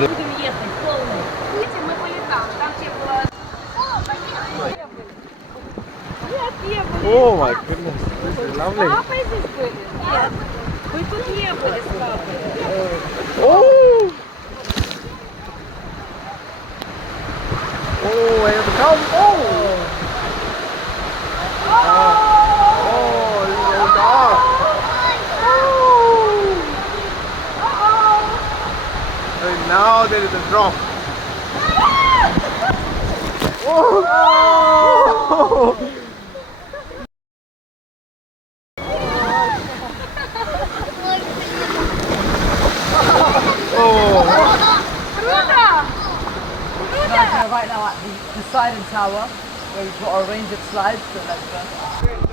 Будем ехать полный. Видите, мы по летам. Там где было... Нет, не были. Oh my goodness, this is lovely. С папой здесь были? Нет. Мы тут не были с папой. Oh! Oh, here we come. Oh! Oh, little dog. Oh! And now there is a drop. Oh! Right now at the Poseidon Tower, where we've got our range of slides, so let's go.